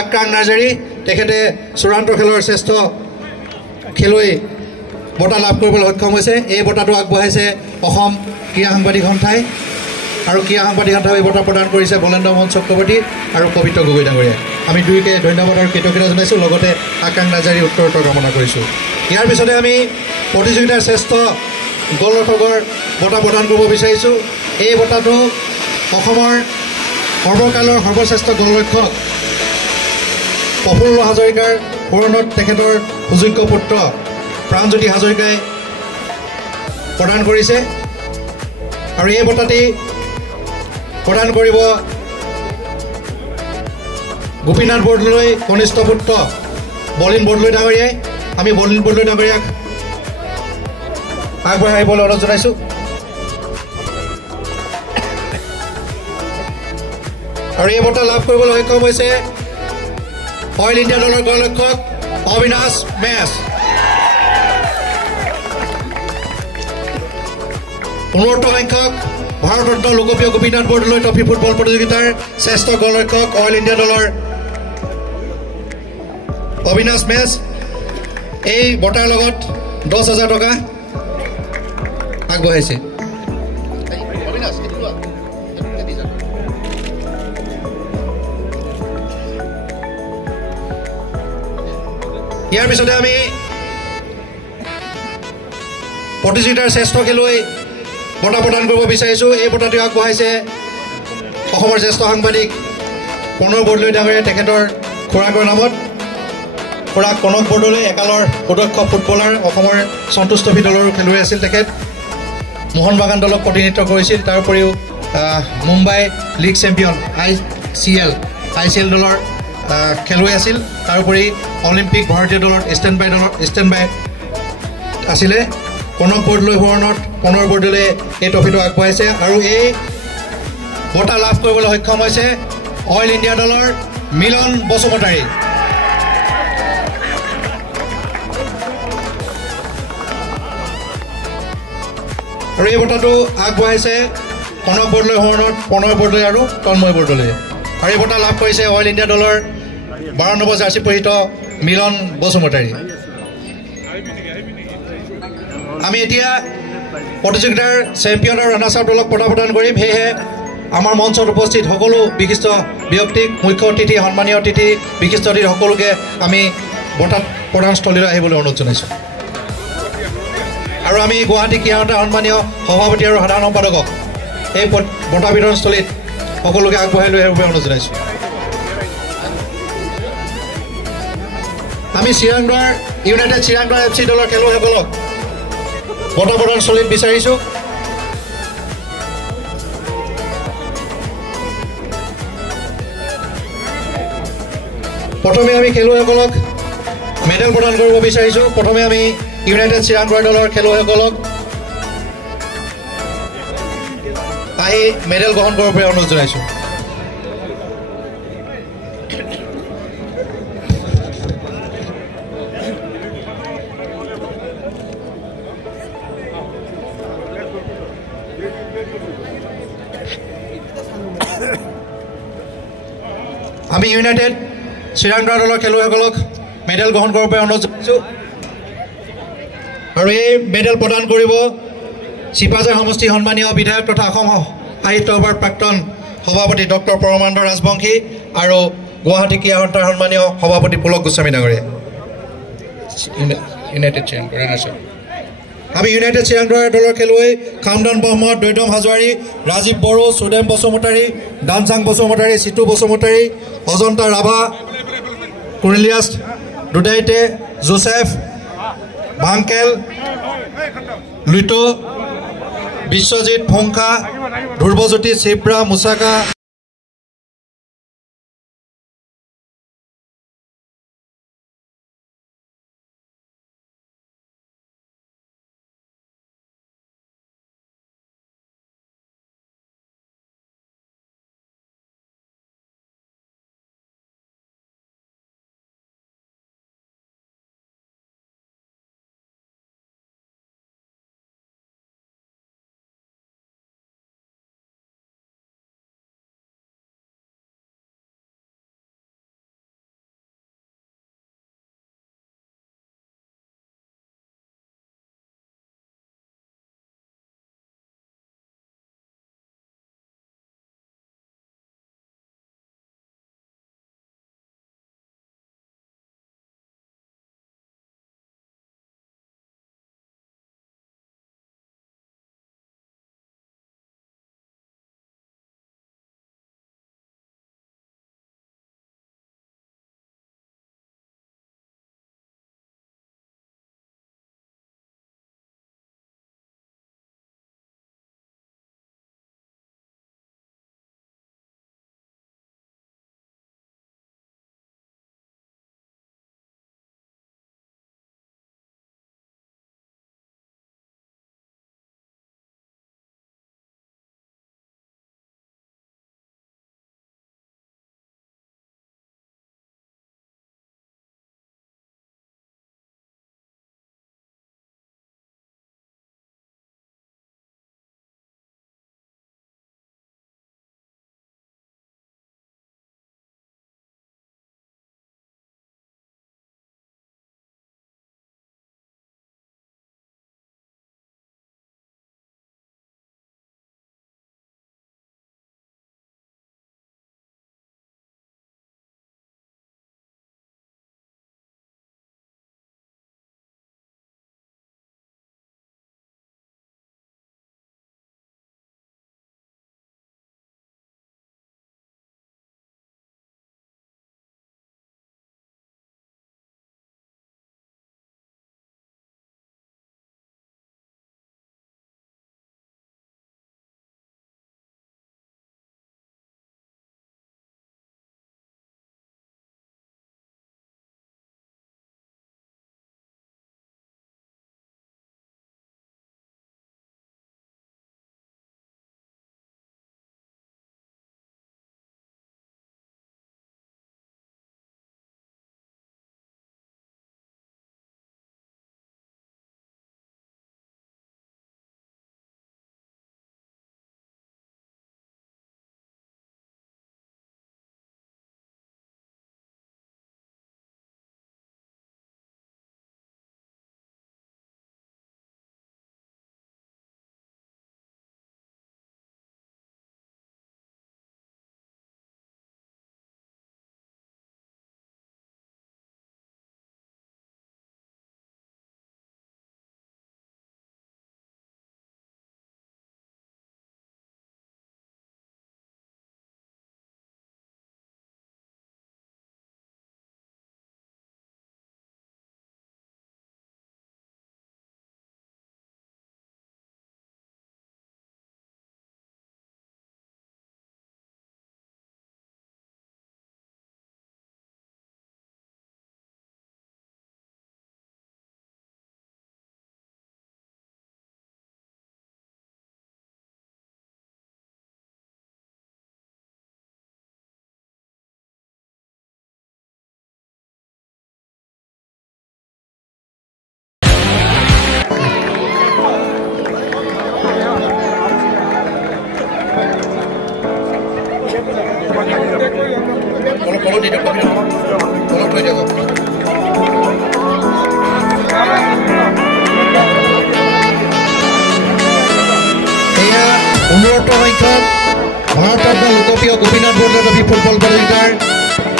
আক্ৰাং নাৰ্জাৰী তেখেতে চূড়ান্ত খেলৰ শ্ৰেষ্ঠ খেলুৱৈ বঁটা লাভ কৰিবলৈ সক্ষম হৈছে এই বঁটাটো আগবঢ়াইছে অসম ক্ৰীড়া সাংবাদিক সন্থাই আৰু ক্ৰীড়া সাংবাদিক সন্থাই এই বঁটা প্ৰদান কৰিছে বলেন্দ্ৰ মোহন চক্ৰৱৰ্তী আৰু পবিত্ৰ গগৈ ডাঙৰীয়া আমি দুয়োকে ধন্যবাদ আৰু কৃতজ্ঞতা জনাইছোঁ লগতে আক্ৰাং নাৰ্জাৰী উত্তৰোত্তৰ কামনা কৰিছোঁ ইয়াৰ পিছতে আমি প্ৰতিযোগিতাৰ শ্ৰেষ্ঠ গলৰক্ষকৰ বঁটা প্ৰদান কৰিব বিচাৰিছোঁ এই বঁটাটো অসমৰ সৰ্বকালৰ সৰ্বশ্ৰেষ্ঠ গলৰক্ষক প্ৰফুল্ল হাজৰিকাৰ পুৰণত তেখেতৰ সুযোগ্য পুত্ৰ প্ৰাণজ্যোতি হাজৰিকাই প্ৰদান কৰিছে আৰু এই বঁটাটি প্ৰদান কৰিব গোপীনাথ বৰদলৈ কনিষ্ঠ পুত্ৰ বলিন বৰদলৈ ডাঙৰীয়াই আমি বলিন বৰদলৈ ডাঙৰীয়াক আগবঢ়াই আহিবলৈ অনুৰোধ জনাইছোঁ আৰু এই বঁটা লাভ কৰিবলৈ সক্ষম হৈছে অইল ইণ্ডিয়া দলৰ গলৰক্ষক অবিনাশ মেছ 69 সংখ্যক ভাৰতৰত্ন লোকপ্ৰিয় গোপীনাথ বৰদলৈ ট্ৰফি ফুটবল প্ৰতিযোগিতাৰ শ্ৰেষ্ঠ গলৰক্ষক অইল ইণ্ডিয়া দলৰ অবিনাশ মেছ এই বঁটাৰ লগত 10,000 টকা আগবঢ়াইছে ইয়াৰ পিছতে আমি প্ৰতিযোগিতাৰ শ্ৰেষ্ঠ খেলুৱৈ বঁটা প্ৰদান কৰিব বিচাৰিছোঁ এই বঁটাটো আগবঢ়াইছে অসমৰ জ্যেষ্ঠ সাংবাদিক প্ৰণৱ বৰদলৈ ডাঙৰীয়া তেখেতৰ খুৰাকৰ নামত খুৰাক কনক বৰদলৈ একালৰ সুদক্ষ ফুটবলাৰ অসমৰ সন্তোষ ট্ৰফি দলৰ খেলুৱৈ আছিল তেখেত মোহন বাগান দলক প্ৰতিনিধিত্ব কৰিছিল তাৰ উপৰিও মুম্বাই লীগ চেম্পিয়ন ICL দলৰ খেলুৱৈ আছিল তাৰোপৰি অলিম্পিক ভাৰতীয় দলৰ ষ্টেণ্ড বাই আছিলে কনক বৰদলৈ সোঁৱৰণত কনক বৰদলৈয়ে এই ট্ৰফিটো আগবঢ়াইছে আৰু এই বঁটা লাভ কৰিবলৈ সক্ষম হৈছে অইল ইণ্ডিয়া দলৰ মিলন বসুমতাৰী আৰু এই বঁটাটো আগবঢ়াইছে কনক বৰদলৈ সোঁৱৰণত প্ৰণয় বৰদলৈ আৰু তন্ময় বৰদলৈয়ে আৰু এই বঁটা লাভ কৰিছে অইল ইণ্ডিয়া দলৰ 12 নম্বৰ জাৰ্চি পৰিহিত মিলন বসুমতাৰী আমি এতিয়া প্ৰতিযোগিতাৰ চেম্পিয়ন আৰু ৰাণাৰ্ছ আপ দলক বঁটা প্ৰদান কৰিম সেয়েহে আমাৰ মঞ্চত উপস্থিত সকলো বিশিষ্ট ব্যক্তিক মুখ্য অতিথি সন্মানীয় অতিথি বিশিষ্ট অতিথি সকলোকে আমি বঁটা প্ৰদানস্থলীলৈ আহিবলৈ অনুৰোধ জনাইছোঁ আৰু আমি গুৱাহাটী ক্ৰীড়া সন্থাৰ সন্মানীয় সভাপতি আৰু সাধাৰণ সম্পাদকক এই বঁটা বিতৰণস্থলীত সকলোকে আগবঢ়াই লৈ আহিবলৈ অনুৰোধ জনাইছোঁ আমি চিৰাংদুৱাৰ ইউনাইটেড চিৰাংদুৱাৰ FC দলৰ খেলুৱৈসকলক বঁটা প্ৰদানস্থলীত বিচাৰিছোঁ প্ৰথমে আমি খেলুৱৈসকলক মেডেল প্ৰদান কৰিব বিচাৰিছোঁ প্ৰথমে আমি ইউনাইটেড চিৰাংদুৱাৰ দলৰ খেলুৱৈসকলক আহি মেডেল গ্ৰহণ কৰিবলৈ অনুৰোধ জনাইছোঁ আমি ইউনাইটেড চিৰাংদুৱাৰ দলৰ খেলুৱৈসকলক মেডেল গ্ৰহণ কৰিবলৈ অনুৰোধ জনাইছোঁ আৰু এই মেডেল প্ৰদান কৰিব চিপাঝাৰ সমষ্টি সন্মানীয় বিধায়ক তথা অসম সাহিত্য সভাৰ প্ৰাক্তন সভাপতি ডক্টৰ পৰমানন্দ ৰাজবংশী আৰু গুৱাহাটী ক্ৰীড়া সন্থাৰ সন্মানীয় সভাপতি পুলক গোস্বামী ডাঙৰীয়া ইউনাইটেড চিৰাংদুৱাৰ আমি ইউনাইটেড চিৰাংদুৱাৰ দলৰ খেলুৱৈ খামদান মহম্মদ দৈদম হাজোৱাৰী ৰাজীৱ বড়ো সুদেম বসুমতাৰী দানচাং বসুমতাৰী চিতু বসুমতাৰী অজন্তা ৰাভা কুৰিলিয়াছ দুদাইতে জোচেফ ভাংকেল লুইটো বিশ্বজিৎ ফংখা ধ্ৰুৱজ্যোতি শিৱৰা মুছাকা অলপ থৈ দিয়ক এয়া ১৫টা সংখ্যক ভাৰতৰত্ন লোকপ্ৰিয় গোপীনাথ বৰদলৈ ট্ৰফি ফুটবল প্ৰতিযোগিতাৰ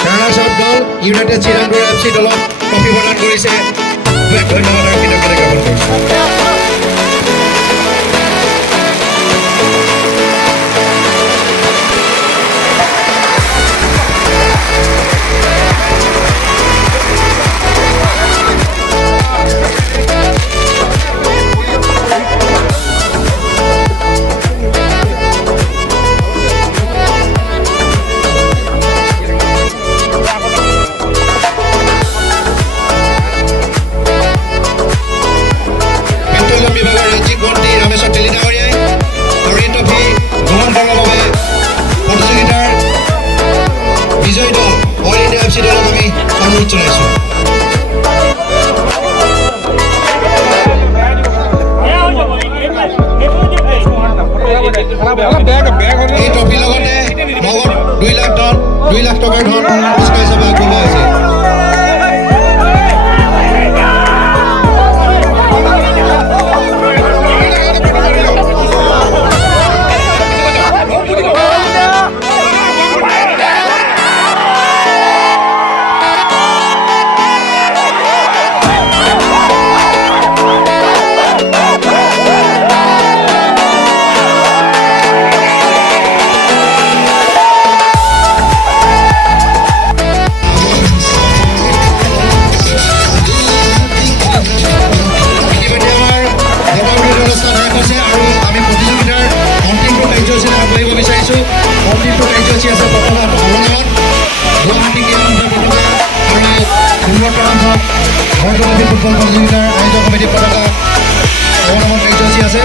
ৰানাৰ্ছ আপ দল ইউনাইটেড শ্ৰীৰামপুৰ FC দলক ট্ৰফি প্ৰদান কৰিছে ধন্যবাদ আৰু কৃতজ্ঞতা জ্ঞাপন কৰিছোঁ এই ট্ৰফিৰ লগতে নগদ 2 লাখ টকাৰ ধন পুৰস্কাৰ হিচাপে আগবঢ়োৱা হৈছে ফুটবল প্ৰতিযোগিতাৰ আয়োজক কমিটিৰ পতাকা অৱনমন কাৰ্যসূচী আছে